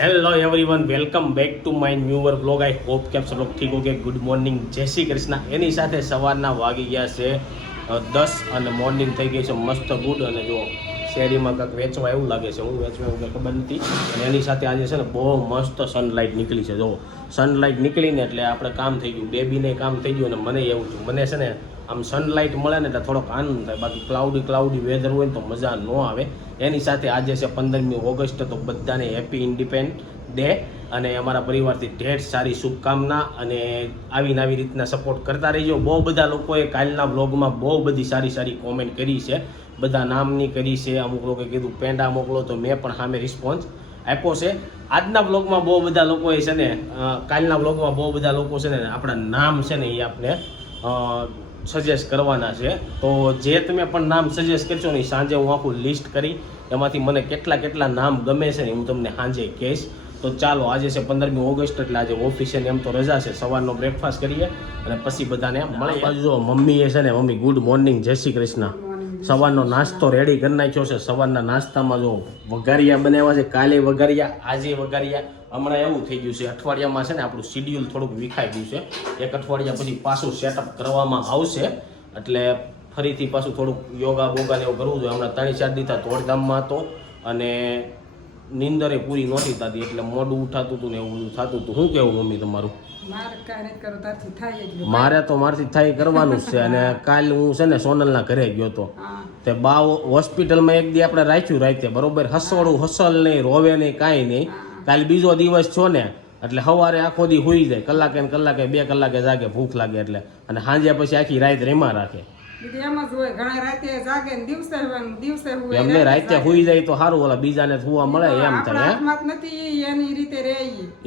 Hello everyone welcome back to my newer vlog I hope કે આપ सब लोग ठीक हो गए गुड मॉर्निंग જય શ્રી કૃષ્ણ એની સાથે સવારના વાગી ગયા છે 10 અને મોર્નિંગ થઈ ગઈ છે મસ્ત ગુડ અને જો શેરીમાં કાંક વેચવા એવું લાગે છે હું વેચવા એવું ખબર નથી અને એની સાથે આજે છે ને બહુ મસ્ત સનલાઇટ નીકળી છે જો સનલાઇટ નીકળીને એટલે આપણે કામ થઈ ગયું બેબીને કામ થઈ ગયું અને મને એવું થયું મને છે ને આમ સનલાઇટ મળે ને એટલે થોડોક આનંદ થાય બાકી ક્લાઉડી વેધર હોય ને તો મજા ન આવે એની સાથે આજે છે 15મી ઓગસ્ટ તો બધાને હેપી ઇન્ડિપેન્ડન્ટ ડે અને અમારા પરિવારથી ઢેર સારી શુભકામના અને આવીને આવી રીતના સપોર્ટ કરતા રહીજો બહુ બધા લોકોએ કાલના વ્લોગમાં બહુ બધી સારી કોમેન્ટ કરી છે બધા નામની કરી છે અમુક લોકોએ કીધું પેંડા મોકલો તો મેં પણ સામે રિસ્પોન્સ આપ્યો છે આજના વ્લોગમાં બહુ બધા લોકોએ છે ને કાલના વ્લોગમાં બહુ બધા લોકો છે ને આપણા નામ છે ને એ આપણે સજેસ્ટ કરવાના છે તો જે તમે પણ નામ સજેસ્ટ કરશો ને સાંજે હું આખું લિસ્ટ કરી એમાંથી મને કેટલા નામ ગમે છે ને હું તમને સાંજે કહીશ તો ચાલો આજે છે 15મી ઓગસ્ટ એટલે આજે ઓફિસે એમ તો રજા છે સવારનો બ્રેકફાસ્ટ કરીએ અને પછી બધાને મળી બાજુ જો મમ્મીએ છે ને મમ્મી ગુડ મોર્નિંગ જય શ્રી કૃષ્ણ સવારનો નાસ્તો રેડી કરી નાખ્યો છે સવારના નાસ્તામાં જો વઘારિયા બનાવ્યા છે કાલે વઘારિયા આજે વઘારિયા હમણાં એવું થઈ ગયું છે અઠવાડિયામાં છે ને આપણું શિડ્યુલ થોડુંક વિખાઈ ગયું છે એક અઠવાડિયા પછી પાછું સેટઅપ કરવામાં આવશે એટલે ફરીથી પાછું થોડુંક યોગા બોગા ને એવું કરવું જોઈએ હમણાં 3-4 દી તોડધામમાં હતો અને નીંદરે પૂરી નહોતી થતી એટલે મોડું ઉઠાતું હતું ને એવું બધું થતું હતું શું કેવું મમ્મી તમારું મારે તો મારથી થાય કરવાનું જ છે અને કાલ હું છે ને સોનલના ઘરે ગયો હતો તે બા હોસ્પિટલમાં એક દી આપણે રાખ્યું રાતે બરોબર હસલ નહીં રોવે નહીં કાંઈ નહીં કાલ બીજો દિવસ છો ને એટલે સવારે આખો દી હોઈ જાય કલાકે 2 કલાકે જાગે ભૂખ લાગે એટલે અને સાંજે પછી આખી રાત રેમાં રાખે એમને રાતે હુઈ જાય તો સારું ઓલા બીજાને સુવા મળે એમ થાય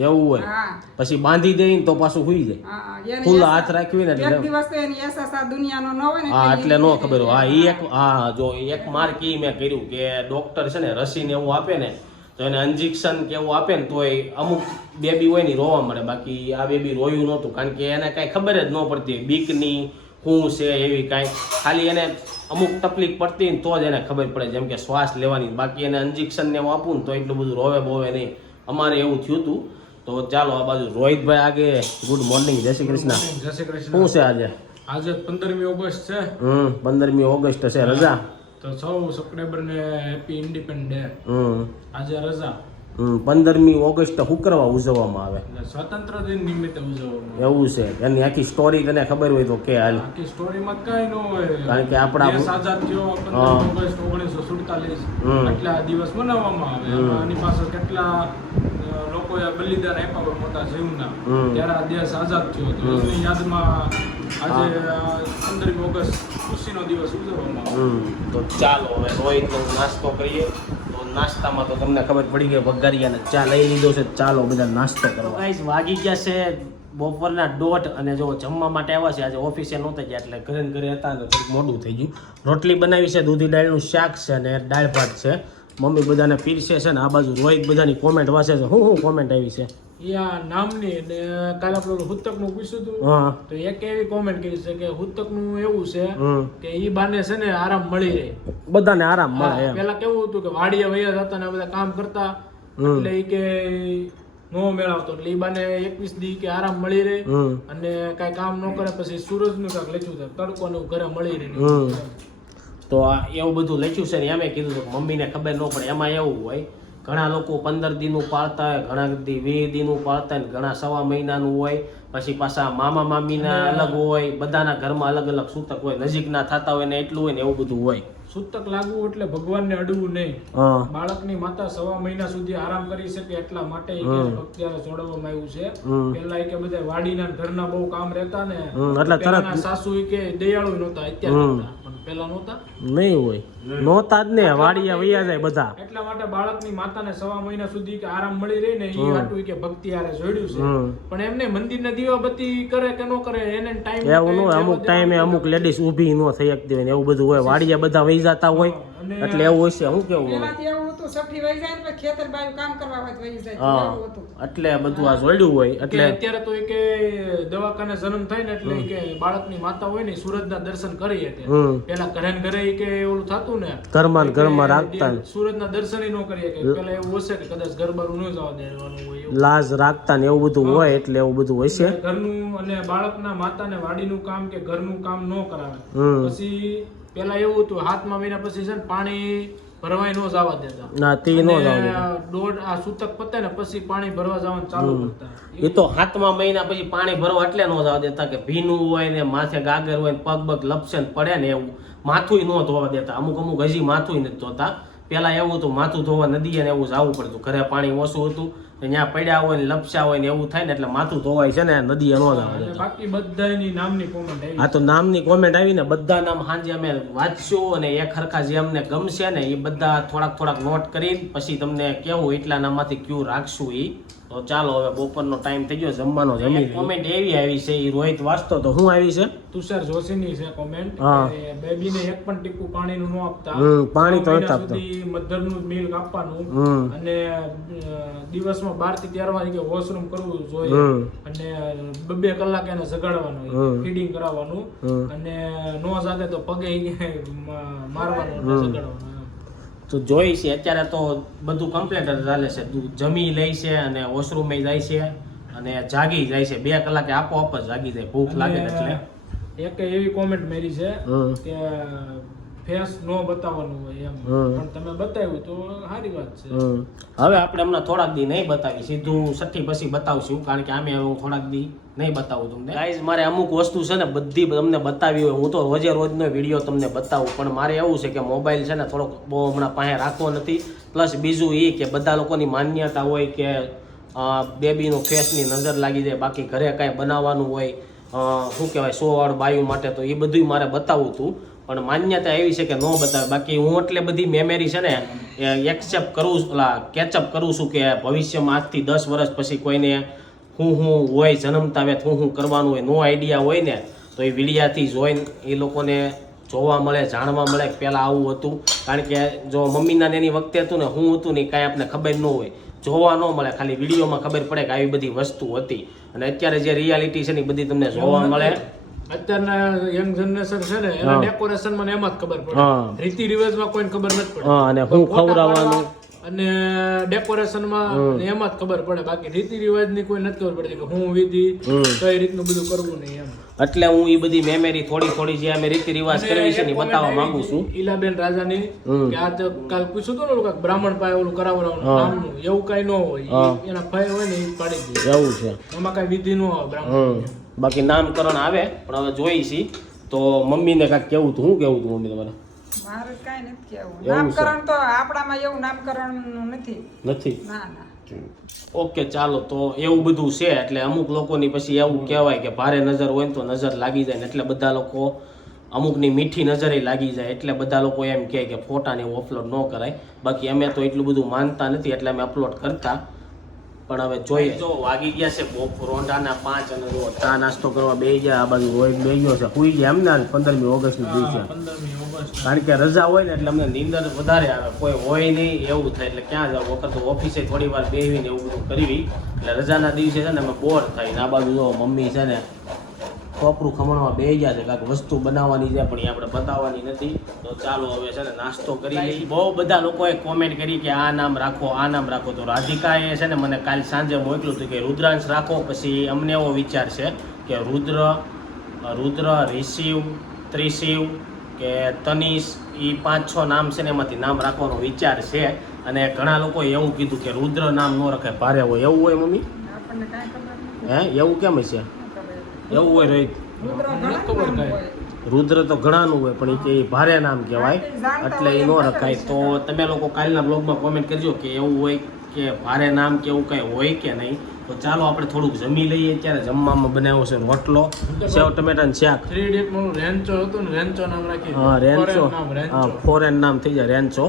એવું હોય પછી બાંધી દે તો પાછું હુઈ જાય ખુલ્લા હાથ રાખ્યું ને હા એટલે નો ખબર હા એ એક હા જો એક માર્ક ઈ મેં કર્યું કે ડોક્ટર છે ને રસી ને એવું આપે ને તો એને ઇન્જેક્શન કે એવું આપે ને તોય અમુક બેબી હોય ને રોવા મળે બાકી આ બેબી રોયું નહોતું કારણ કે એને કાંઈ ખબર જ ન પડતી બીકની શું છે એવી કાંઈ ખાલી એને અમુક તકલીફ પડતી ને તો જ એને ખબર પડે જેમ કે શ્વાસ લેવાની બાકી એને ઇન્જેક્શન ને એવું આપું ને તો એટલું બધું રોવે બોવે નહીં અમારે એવું થયું હતું તો ચાલો આ બાજુ રોહિતભાઈ આગે ગુડ મોર્નિંગ જય શ્રી કૃષ્ણ શું છે આજે 15મી ઓગસ્ટ છે 15મી ઓગસ્ટ છે રજા તો સૌ સબસ્ક્રાઇબર ને હેપી ઇન્ડિપેન્ડન્ટ ડે આજે રજા 15મી ઓગસ્ટ શું કરવા ઉજવવામાં આવે સ્વતંત્ર દિન નિમિત્તે ઉજવવામાં એવું છે એની આખી સ્ટોરી તને ખબર હોય તો કે હાલ આખી સ્ટોરીમાં કઈ ન હોય કારણ કે આપણા આઝાદ થયો 15 ઓગસ્ટ 1947 એટલા દિવસ મનાવવામાં આવે આની પાછળ કેટલા લોકોએ બલિદાન આપ્યા મોટા જીવના ત્યારે આ દેશ આઝાદ થયો હતો એની યાદમાં આજે 15મી ઓગસ્ટ ખુશીનો દિવસ ઉજવવામાં આવે તો ચાલો હવે રોહિતનો નાસ્તો કરીએ નાસ્તામાં તો તમને ખબર પડી ગઈ વઘારિયાને ચા લઈ લીધો છે ચાલો બધા નાસ્તો કરવા ગાઈસ વાગી ગયા છે બપોરના 1:30 અને જો જમવા માટે આવ્યા છે આજે ઓફિસે નહોતા ગયા એટલે ઘરે હતા ને થોડુંક મોડું થઈ ગયું રોટલી બનાવી છે દૂધી દાળનું શાક છે અને દાળ ભાત છે મમ્મી બધાને પીરસે છે ને આ બાજુ રોહિત બધાની કોમેન્ટ વાંચે છે હું કોમેન્ટ આવી છે યા નામની ને કાલે આપણે હુતકનું પૂછ્યું હતું તો એક એવી કોમેન્ટ કરી છે કે હુતકનું એવું છે કે ઈ બાને છે ને આરામ મળી રહે બધાને આરામ મળે પેલા કેવું હતું કે વાડીએ વયા જતા ને બધા કામ કરતા એટલે ઈ કે નો મેળવતો એટલે ઈ બાને 21 દી કે આરામ મળી રહે અને કઈ કામ ન કરે પછી સૂરજનું કાંક લખ્યું છે તડકોનું ઘરે મળી રહે તો આ એવું બધું લખ્યું છે ને એમે કીધું કે મમ્મીને ખબર ન પડે એમાં એવું હોય ઘણા લોકો 15 દીનું પાળતા હોય ઘણા 20 દીનું પાળતા હોય ઘણા 1.5 મહિનાનું હોય પછી પાછા મામા મામીના અલગ હોય બધાના ઘરમાં અલગ સૂતક હોય નજીકના થતા હોય ને એટલું હોય ને એવું બધું હોય સૂતક લાગવું એટલે ભગવાનને અડવું નહીં બાળકની માતા 1.5 મહિના સુધી આરામ કરી શકે એટલા માટે અત્યારે જોડવામાં આવ્યું છે પેલા કે બધા વાડીના ઘરના બહુ કામ રહેતા ને એટલે સાસુ કે દયાળુ નહોતા અત્યારે પેલા નહોતા નહીં હોય નહોતા જ ને વાડીયા વૈયા જાય બધા એટલા માટે બાળકની માતાને 1.5 મહિના સુધી કે આરામ મળી રહે ને એ હાટું કે ભક્તિ આરે જોડ્યું છે પણ એમને મંદિરના દીવાબત્તી કરે કે ન કરે એને ટાઈમ એવું ન અમુક ટાઈમે અમુક લેડીઝ ઊભી ન થઈ શકતી હોય એવું બધું હોય વાડીયા બધા વહી જતા હોય એટલે એવું હશે હું કેવું પેલાથી એવું હતું હતું સઠી વહી જાય ને પછી ખેતર બાજુ કામ કરવા હોય તો વહી જાય હા એવું હતું. એટલે બધું આ જોડ્યું હોય કે એટલે અત્યારે તો એ કે દવાખાને જન્મ થાય ને એટલે ઈ કે બાળકની માતા હોય ને સૂરજના દર્શન કરી શકે. પેલા ઘરે ને ઘરે ઈ કે ઓલું થતું ને ઘરમાં ને ઘરમાં રાખતા ને. સૂરજના દર્શન ન કરી શકે. પેલા એવું હશે કે કદાચ ઘર બારું ન જવા દેવાનું હોય એવું. લાજ રાખતા ને એવું બધું હોય એટલે એવું બધું હોય છે. ઘરનું અને બાળકના માતાને વાડીનું કામ કે ઘરનું કામ ન કરાવે. પછી પેલા એવું હતું 7મા મહિના પછી છે ને પાણી ભરવાય ન જવા દેતા. ના તે નો જવા દેતા. દોઢ આ સૂતક પતે ને પછી પાણી ભરવા જવાનું ચાલુ કરતા. એ તો 7મા મહિના પછી પાણી ભરવા એટલે નો જવા દેતા કે ભીનું હોય ને માથે ગાગર હોય ને પગ બગ લપસે ને પડે ને એવું માથું નો ધોવા દેતા. અમુક હજી માથું નથી ધોતા. પેલા એવું હતું માથું ધોવા નદીએ ને એવું જવું પડતું. ઘરે પાણી ઓછું હતું ત્યાં પડ્યા હોય ને લપસ્યા હોય ને એવું થાય ને એટલે માથું ધોવાય છે ને નદીએ નો જવા દેતા. બાકી બધાની નામની કોમેન્ટ આવી. આ તો નામની કોમેન્ટ આવી ને બધા નામ સાંજે અમે વાંચશું અને એક હરખા જે અમને ગમશે ને એ બધા થોડાક નોટ કરી પછી તમને કેવું એટલા નામમાંથી ક્યુ રાખશું એ. તો ચાલો હવે બપોરનો ટાઈમ થઈ ગયો જમવાનો જમી. કોમેન્ટ એવી આવી છે એ રોહિત વાંચતો તો શું આવી છે તુષાર જોશીની છે કોમેન્ટ કે બેબીને એક પણ ટીપું પાણીનું ન આપતા. પાણી તો 6 નથી મહિના આપતા. સુધી મધરનું મિલ્ક આપવાનું અને દિવસમાં 12 થી 13 વાર કે વોશરૂમ કરવું જોઈએ અને 2 કલાક એને જગાડવાનું ફીડિંગ કરાવવાનું અને નો જાગે તો પગે મારવાનું એટલે જગાડવાનું. તો જોઈ છે અત્યારે તો બધું કમ્પ્લીટ ચાલે છે. જમી લે છે અને વોશરૂમે જાય છે અને જાગી જાય છે. 2 કલાકે આપોઆપ જ જાગી જાય ભૂખ લાગે ને એટલે. એક એવી કોમેન્ટ મેરી છે કે ફેસ નો બતાવવાનું હોય એમ પણ તમે બતાવ્યું તો સારી વાત છે. હવે આપણે હમણાં થોડાક દી નહીં બતાવી સીધું 6 પછી બતાવશું કારણ કે આમે હું થોડાક દી નહીં બતાવું તમને. ગાઈઝ મારે અમુક વસ્તુ છે ને બધી તમને બતાવી હોય. હું તો રોજનો વિડીયો તમને બતાવું પણ મારે એવું છે કે મોબાઈલ છે ને થોડોક બહુ હમણાં પાસે રાખવો નથી. પ્લસ બીજું એ કે બધા લોકોની માન્યતા હોય કે બેબીનું ફેસની નજર લાગી જાય બાકી ઘરે કાંઈ બનાવવાનું હોય શું કહેવાય 100 વાળ બાયું માટે તો એ બધું મારે બતાવવું હતું પણ માન્યતા એવી છે કે ન બતાવે. બાકી હું એટલે બધી મેમરી છે ને એક્સેપ્ટ કરું કેચઅપ કરું છું કે ભવિષ્યમાં આજથી 10 વર્ષ પછી કોઈને હું હોય જન્મતા આવે હું કરવાનું હોય નો આઈડિયા હોય ને તો એ વિડીયાથી જોઈને એ લોકોને જોવા મળે જાણવા મળે કે પહેલાં આવું હતું. કારણ કે જો મમ્મીના એની વખતે હતું ને હું હતું ને કાંઈ આપણને ખબર ન હોય જોવા ન મળે ખાલી વિડીયોમાં ખબર પડે કે આવી બધી વસ્તુ હતી અને અત્યારે જે રિયાલિટી છે ને એ બધી તમને જોવા મળે. અત્યારના યંગ જનરેશન છે ને એને ડેકોરેશન માં એમાં જ ખબર પડે. રીતિ રિવાજમાં કોઈને ખબર નથી પડતી અને હું ખવડાવવાનું અને ડેકોરેશન માં એમાં જ ખબર પડે. બાકી રીતિ રિવાજ ની કોઈ નથી ખબર પડતી કે હું વિધિ કઈ રીતનું બધું કરવું નહીં એમ. એટલે હું એ બધી મેમરી થોડી જે અમે રીતિ રિવાજ કરવી છે ને બતાવવા માંગુ છું. ઈલાબેન રાજાની કે આજ કાલ પૂછ્યું તો ને બ્રાહ્મણ પાસે ઓલું કરાવવાનું નામનું એવું કઈ ન હોય એના ભાઈ હોય ને એ પાડી દે એવું છે. એમાં કઈ વિધિ ન હોય બ્રાહ્મણ. બાકી નામકરણ આવે પણ હવે જોઈ છી તો મમ્મીને કાંઈક કેવું હતું. શું કેવું હતું મમ્મી તમારે? મારે કાંઈ નથી કેવું. નામકરણ તો આપણામાં એવું નામકરણ નથી. ના. ઓકે ચાલો તો એવું બધું છે એટલે અમુક લોકોની પછી એવું કહેવાય કે ભારે નજર હોય ને તો નજર લાગી જાય ને એટલે બધા લોકો અમુકની મીઠી નજરે લાગી જાય એટલે બધા લોકો એમ કહે કે ફોટાને એવું અપલોડ ન કરાય. બાકી અમે તો એટલું બધું માનતા નથી એટલે અમે અપલોડ કરતા પણ હવે જોઈએ. જો વાગી ગયા છે રોંઢાના 5 અને જો ચા નાસ્તો કરવા બેસી ગયા. આ બાજુ રોહિત બેસી ગયો છે સુઈ ગયા એમને 15મી ઓગસ્ટની દિવસે કારણ કે રજા હોય ને એટલે અમને નીંદર વધારે આવે કોઈ હોય નહીં એવું થાય એટલે ક્યાં જાવ વખત તો ઓફિસે થોડી વાર બેસીને એવું બધું કરવી એટલે રજાના દિવસે છે ને અમે બોર થાય. આ બાજુ જો મમ્મી છે ને કોપરું ખમણમાં બેસી ગયા છે કાંઈક વસ્તુ બનાવવાની છે પણ એ આપણે બતાવવાની નથી. તો ચાલો હવે છે ને નાસ્તો કરી લઈએ. બહુ બધા લોકોએ કોમેન્ટ કરી કે આ નામ રાખો તો રાધિકાએ છે ને મને કાલ સાંજે મોકલ્યું હતું કે રુદ્રાંશ રાખો. પછી અમને એવો વિચાર છે કે રુદ્ર રિશિવ ત્રિશિવ કે તનિષ એ 5-6 નામ છે ને એમાંથી નામ રાખવાનો વિચાર છે અને ઘણા લોકોએ એવું કીધું કે રુદ્ર નામ ન રખાય ભારે હોય. એવું હોય મમ્મી? આપણને કાંઈ ખબર નથી. એવું કેમ છે? એવું હોય રોહિત? રુદ્ર તો ઘણાનું હોય પણ એ કે ભારે નામ કહેવાય એટલે એ ન રખાય. તો તમે લોકો કાલના બ્લોગમાં કોમેન્ટ કરજો કે એવું હોય કે ભારે નામ કે એવું કંઈ હોય કે નહીં. તો ચાલો આપણે થોડુંક જમી લઈએ. અત્યારે જમવામાં બનાવ્યો છે રોટલો સેવ ટમેટાનું શાક. 3 ડેટ માં રેન્ચો હતું ને રેન્ચો નામ રાખી. હા રેન્ચો. ફોરેન નામ થઈ જાય રેન્ચો.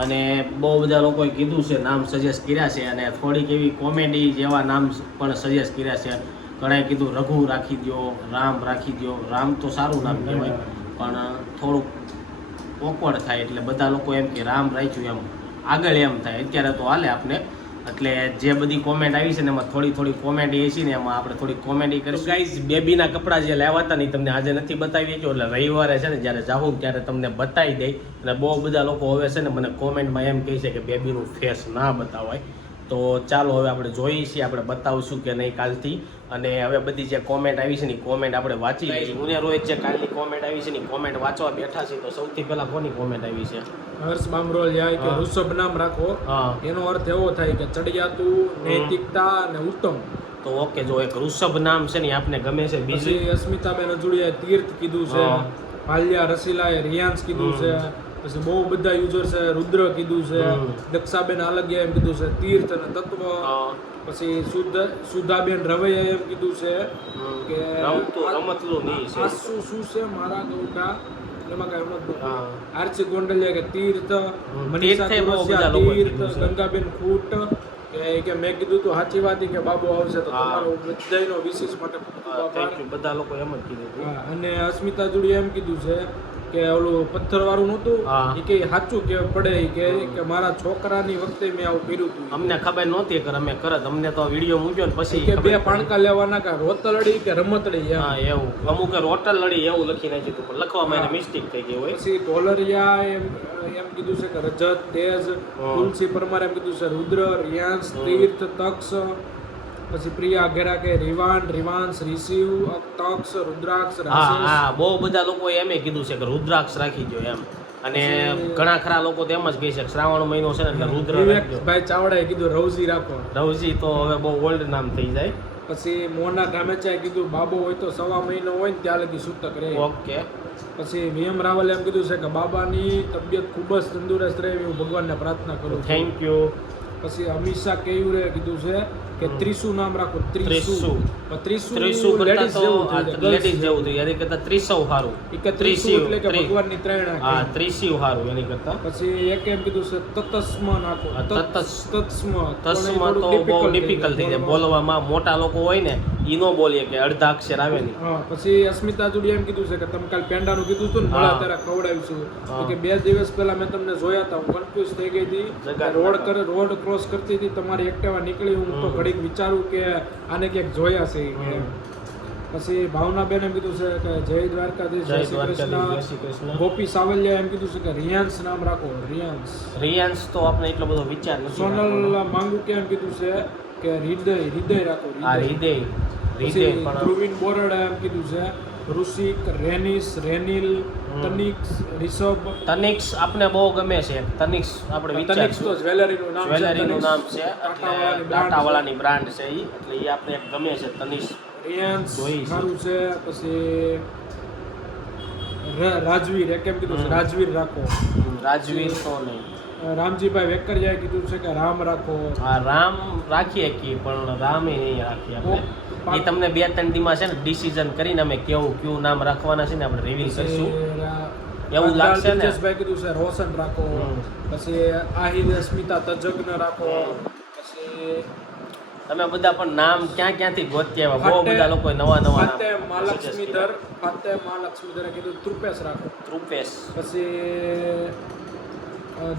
અને બહુ બધા લોકોએ કીધું છે નામ સજેસ્ટ કર્યા છે અને થોડીક એવી કોમેડી જેવા નામ પણ સજેસ્ટ કર્યા છે. ઘણાએ કીધું રઘુ રાખી દો, રામ રાખી દો. રામ તો સારું નામ કહેવાય પણ થોડુંક ઓકવર્ડ થાય એટલે બધા લોકો એમ કે રામ રાખ્યું એમ આગળ એમ થાય. અત્યારે તો હાલે આપણે, એટલે જે બધી કોમેન્ટ આવી છે ને એમાં થોડી કોમેન્ટ એ છે ને એમાં આપણે થોડી કોમેડી કરીશું. ગાઈઝ બેબીના કપડાં જે લાવ્યા હતા ને તમને આજે નથી બતાવી ગયો, એટલે રવિવારે છે ને જ્યારે જાઉં ત્યારે તમને બતાવી દઈ. અને બહુ બધા લોકો હવે છે ને મને કોમેન્ટમાં એમ કહે છે કે બેબીનું ફેસ ના બતાવાય. તો ચાલો હવે આપણે જોઈએ છીએ, આપણે બતાવશું કે નહીં કાલથી. અને હવે બધી જે કોમેન્ટ આવી છે ને કોમેન્ટ આપણે વાંચી લઈશું. હું ને રોહિત જે કાલની કોમેન્ટ આવી છે ને કોમેન્ટ વાંચવા બેઠા છે. તો સૌથી પહેલા કોની કોમેન્ટ આવી છે? હર્ષ બામરોલ જાય કે ઋષભ નામ રાખો, એનો અર્થ એવો થાય કે ચડિયાતું, નૈતિકતા અને ઉત્તમ. તો ઓકે, જો એક ઋષભ નામ છે ને આપને ગમે છે. બીજી અસ્મિતાબેન અજુડિયાએ તીર્થ કીધું છે, ભાલિયા રસીલાએ રિયાન્સ કીધું છે, પછી બહુ બધા યુઝર છે, રુદ્ર કીધું છે, દક્ષાબેન આલગિયા એમ કીધું છે, તીર્થ અને તત્વ. પછી સુધાબેન રવૈયા એમ કીધું છે કે રમતલું નહીં છે, શું છે મારા ગૌઠા, એમાં કઈ રમત. આરસી ગોંડલિયા કે તીર્થ, મનીષા તીર્થ, ગંગાબેન ખૂટ કે મેં કીધું તો સાચી વાત કે બાબુ આવશે તો તમારો બધાનો વિશેષ માટે બધા લોકો એમ જ કીધું. અને અસ્મિતા જોડી એમ કીધું છે કે ઓલું પથ્થર વાળું નહોતું એ કે સાચું કે પડે કે મારા છોકરાની વખતે મેં આવું કર્યું હતું. અમને ખબર નહોતી કે અમે કરત, અમને તો વિડીયો મૂક્યો ને પછી કે બે પાણકા લેવાના કે રોતલડી કે રમતડી. હા એવું અમુક રોટલ લડી એવું લખી નાખ્યું હતું, પણ લખવામાં એને મિસ્ટેક થઈ ગઈ હોય. પછી ઢોલરિયા એમ કીધું છે કે રજત, તેજ, તુલસી પરમાર એમ કીધું છે, રુદ્ર, રિયાંશ, તીર્થ, તક્ષ. પછી પ્રિયા ઘેરા કે રિવાંશ, રિશિવ, તક્ષ, રુદ્રાક્ષ. હા બહુ બધા લોકો એમ કીધું છે કે રુદ્રાક્ષ રાખી ગયો એમ. અને ઘણા ખરા લોકો તો એમ જ કહે છે કે શ્રાવણ મહિનો છે ને એટલે રુદ્ર રાખજો. ભાઈ ચાવડાએ કીધું રવજી રાખો. રવજી તો હવે બહુ ઓલ્ડ નામ થઈ જાય. પછી મોના ગામેચાએ કીધું બાબો હોય તો 1.5 મહિનો હોય ને ત્યાં લગી સૂતક રહે. ઓકે. પછી વીએમ રાવલે એમ કીધું છે કે બાબાની તબિયત ખૂબ જ તંદુરસ્ત રહે હું ભગવાનને પ્રાર્થના કરું. Thank you. પછી અમીષા કેયુરે કીધું છે કે ત્રિશુ નામ રાખો. ત્રિશુ લેડીઝ જેવું થયું એની કરતા ત્રિશવ સારું. ત્રિશુ એટલે કે ભગવાનની ત્રણ. હા ત્રિશિવ સારું એની કરતા. પછી એક એમ કીધું છે તતસ્મ નાખો. તત્સ્મ તો બહુ ડિફિકલ્ટ થઈ જાય બોલવામાં. મોટા લોકો હોય ને ઈ નો બોલીએ કે અડધા અક્ષર આવે ને. પછી અસ્મિતા જોડી એમ કીધું છે કે તમે કાલ પેંડાનું કીધું હતું ને મળ્યા ત્યારે ખવડાવીશું કે 2 દિવસ પહેલા મેં તમને જોયા હતા, હું કન્ફ્યુઝ થઈ ગઈ હતી. રોડ ક્રોસ કરતી હતી, તમારી એક્ટિવા નીકળી, હું તો ઘડીક વિચારું કે આને ક્યાંક જોયા છે. પછી ભાવનાબેન એમ કીધું છે કે જય દ્વારકાધીશ, જય શ્રી કૃષ્ણ. ગોપી સાવલિયા એમ કીધું છે કે રિયાન્સ નામ રાખો. રિયાન્સ તો આપણે એટલો બધો વિચાર નથી. સોનલ માંગુ કે એમ કીધું છે કે હૃદય રાખો. હૃદય પણ ધ્રુવીન બોરડા એમ કીધું છે ઋષિક, રેનિસ, રેનિલ, તનિક્સ, રિષભ. તનિક્સ આપણે બહુ ગમે છે. તનિક્સ આપણે વિચારશું. તો જ્વેલરીનું નામ છે, એટલે ટાટાવાળાની બ્રાન્ડ છે ઈ, એટલે ઈ આપણે એક ગમે છે તનિક્સ. રિયાન્સ સારું છે. પછી રાજવીર કેમ કીધું છે રાજવીર રાખો. રાજવીર તો નહીં. રામજીભાઈ વેકરિયાએ કીધું છે કે રામ રાખો. હા રામ રાખીએ કે પણ રામ નહીં રાખીએ આપણે. એ તમને 2-3 દીમાં છે ને ડિસિઝન કરીને અમે કયું નામ રાખવાના છે ને આપણે રિવીલ કરીશું. એવું લાગશે ને. ભાઈ કીધું છે રોશન રાખો. પછી આહિર સ્મિતા તજજ્ઞ રાખો. પછી તમે બધા પણ નામ ક્યાંથી ગોત્યા આવ્યા? બહુ બધા લોકો નવા ફાતે મહાલક્ષ્મીધર કીધું ત્રુપેશ રાખો. ત્રુપેશ. પછી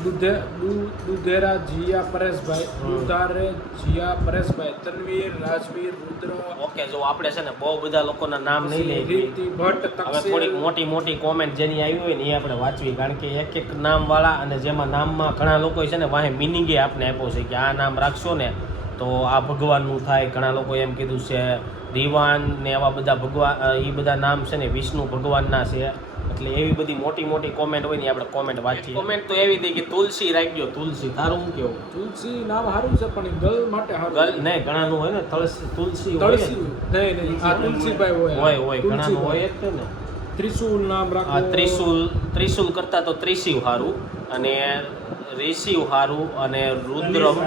દુધેરા જીયા પરેશભાઈ, દુધારે જીયા પરેશભાઈ, તનવીર, રાજવીર, રુદ્ર. ઓકે જો આપણે છે ને બહુ બધા લોકોના નામ નહીં લઈએ. રીતિ ભટ્ટ, હવે થોડીક મોટી કોમેન્ટ જેની આવી હોય ને એ આપણે વાંચવી, કારણ કે એક નામ વાળા અને જેમાં નામમાં ઘણા લોકો છે ને વાહે મિનિંગે આપણે આપ્યો છે કે આ નામ રાખશો ને તો આ ભગવાનનું થાય. ઘણા લોકો એમ કીધું છે રીવાન ને એવા બધા ભગવાન, એ બધા નામ છે ને વિષ્ણુ ભગવાનના છે. એટલે એવી બધી મોટી કોમેન્ટ હોય ને આપણે કોમેન્ટ વાંચીએ. કોમેન્ટ તો એવી હતી કે તુલસી રાખજો. તુલસી તારું શું કેવું? તુલસી નામ સારું છે પણ ગર્લ માટે સારું. ગર્લ નહીં, ઘણાનું હોય ને તુલસી હોય. નહીં આ તુલસીભાઈ હોય ઘણાનું હોય જ ને. ત્રિશુલ નામ રાખો. ત્રિશુલ કરતા તો ત્રિશિવ સારું, અને ઋષિવ સારું, અને રુદ્રમ,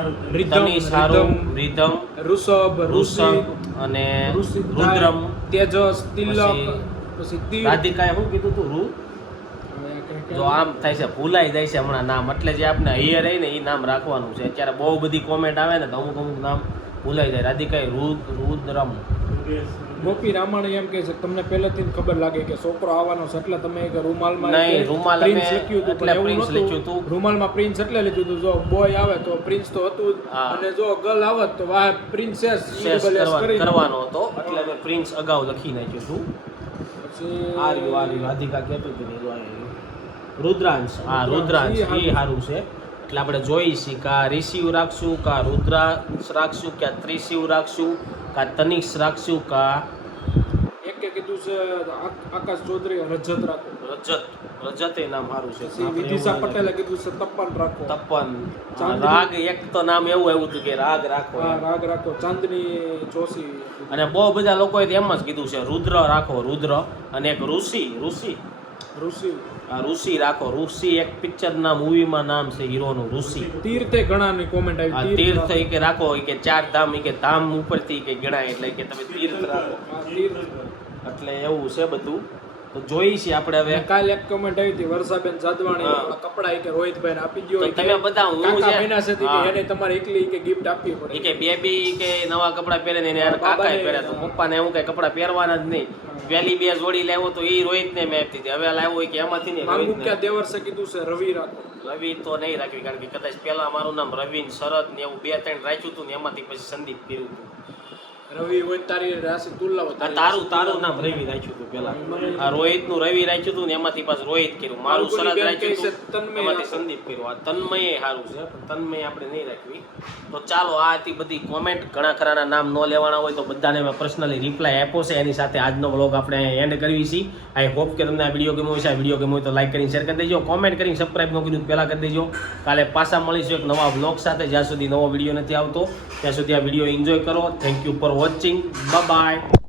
તનિષ સારું, રિધમ, ઋષભ અને રુદ્રમ, તેજસ, તિલક. પછી રાધિકાએ શું કીધું તું? જો આમ થાય છે ભૂલાઈ જાય છે હમણાં નામ, એટલે જે આપણે અહીંયા રહી ને એ નામ રાખવાનું છે. અત્યારે બહુ બધી કોમેન્ટ આવે ને તો અમુક નામ ભૂલાઈ જાય. રાધિકાએ રુદ્રમ ગોપી રામાણી એમ કહે છે તમને પહેલેથી જ ખબર લાગે કે છોકરો આવવાનો છે એટલે તમે કે રૂમાલમાં નહીં, કે રૂમાલ પ્રિન્સ અમે લખ્યું હતું, એટલે પણ એવું પ્રિન્સ નહોતું. લખ્યું હતું. રૂમાલમાં પ્રિન્સ એટલે લીધું હતું જો બોય આવે તો પ્રિન્સ તો હતું જ. હા. અને જો ગર્લ આવત તો વાહ પ્રિન્સેસ શેષ કરવાનો હતો એટલે અમે પ્રિન્સ અગાઉ લખી નાખ્યું હતું. પછી આ રાધિકા કહેતું હતું ને, આ રુદ્રાંશ, હા રુદ્રાંશ એ સારું છે. એટલે આપણે જોઈશી કા રિસીવ રાખશું, કા રુદ્રાંશ રાખશું, કા ત્રિશિવ રાખશું, કા તનિષ રાખશું, કા એક કીધું છે આકાશ ચૌધરી રજત રાખો. રજત એ નામ સારું છે. પછી વિદિશા પટેલે કીધું છે તપન રાખો. તપન, ચાંદની. રાગ એક તો નામ એવું આવ્યું હતું કે રાગ રાખો હા, એમ. રાગ રાખો. ચાંદની જોશી. અને બહુ બધા લોકોએ તો એમ જ કીધું છે રુદ્ર રાખો, રુદ્ર. અને એક ઋષિ ઋષિ. આ ઋષિ રાખો. ઋષિ એક પિક્ચરના મૂવીમાં નામ છે હીરોનું, ઋષિ. તીર્થે ઘણાની કોમેન્ટ આ આવી. તીર્થ ઈ કે રાખો, ઈ કે ચાર ધામ, ઈ કે ધામ ઉપરથી કે ગણાય એટલે કે તમે તીર્થ રાખો. હા, તીર્થ. એટલે એવું છે બધું. તો જોઈ છીએ આપણે હવે. અને કાલે એક કમેન્ટ આવી હતી વર્ષાબેન જાદવાણી હા. આ કપડા ઈ કે રોહિતભાઈ આપી દ્યો. તો ઈ કે તમે બધા હું કાકા છે. મહિના સુધી હા. કે એને તમારે એકલી કે ગિફ્ટ આપવી ઈ પડે. કે બેબી કે નવા કપડા પહેરે ને એને યાર કાકાએ પહેર્યા, તો પપ્પાને એવું કઈ કપડા પહેરવાના જ નહીં. પહેલી બે જોડી લાવ્યો તો એ રોહિતને મેં આપી દીધી. હવે લાવ્યો હોય કે એમાંથી ને માંગુ રોહિતને. ક્યાં દેવર્ષે કીધું છે રવિ રાખો. રવિ તો નહીં રાખવી, કારણ કે કદાચ પહેલા મારું નામ રવિન, શરદ ને એવું 2-3 રાખ્યું હતું ને એમાંથી પછી સંદીપ કર્યું હતું. રવિ હોય તારી રાશિ તુલાવો. આ તારું નામ રવિ રાખ્યું હતું પેલા. આ રોહિત નું રવિ રાખ્યું હતું ને એમાંથી પાછું રોહિત કર્યું. મારું મારું શરદ બેન રાખ્યું કહે છે હતું તન્મય એમાંથી રાખો. સંદીપ કર્યું. આ તન્મય સારું છે, પણ તન્મય આપણે નહીં રાખવી. તો ચાલો, આ હતી બધી કોમેન્ટ. ઘણા ખરાના નામ ન લેવાના હોય તો બધાને મેં પર્સનલી રિપ્લાય આપ્યો છે. એની સાથે આજનો વ્લોગ આપણે એન્ડ કરવી છીએ. આઈ હોપ કે તમને આ વિડીયો ગમ્યો હશે. આ વિડીયો ગમ્યો હોય તો લાઈક કરીને શેર કરી દેજો, કોમેન્ટ કરીને સબસ્ક્રાઈબ ન કર્યું પહેલા કરી દેજો. કાલે પાછા મળીશું એક નવા વ્લોગ સાથે. જ્યાં સુધી નવો વિડીયો નથી આવતો ત્યાં સુધી આ વિડીયો એન્જોય કરો. Thank you for watching. By.